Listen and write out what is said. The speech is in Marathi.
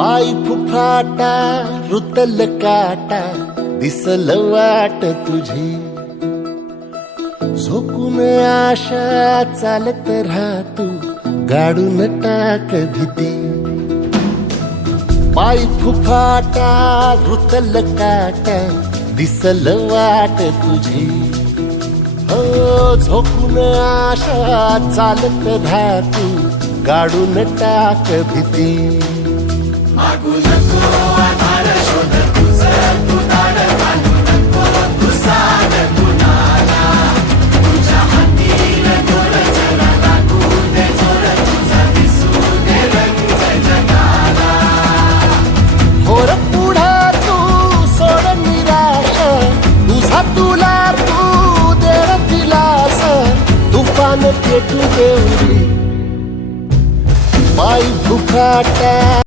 पाय फुफाटा रुतल काटा दिसल वाट तुझी झोकून आशा चालत राहतू गाडून टाक भीती पाय फुफाटा रुतल काटा दिसल वाट तुझी हो झोकून आशा चालत राहतू गाडून टाक भीती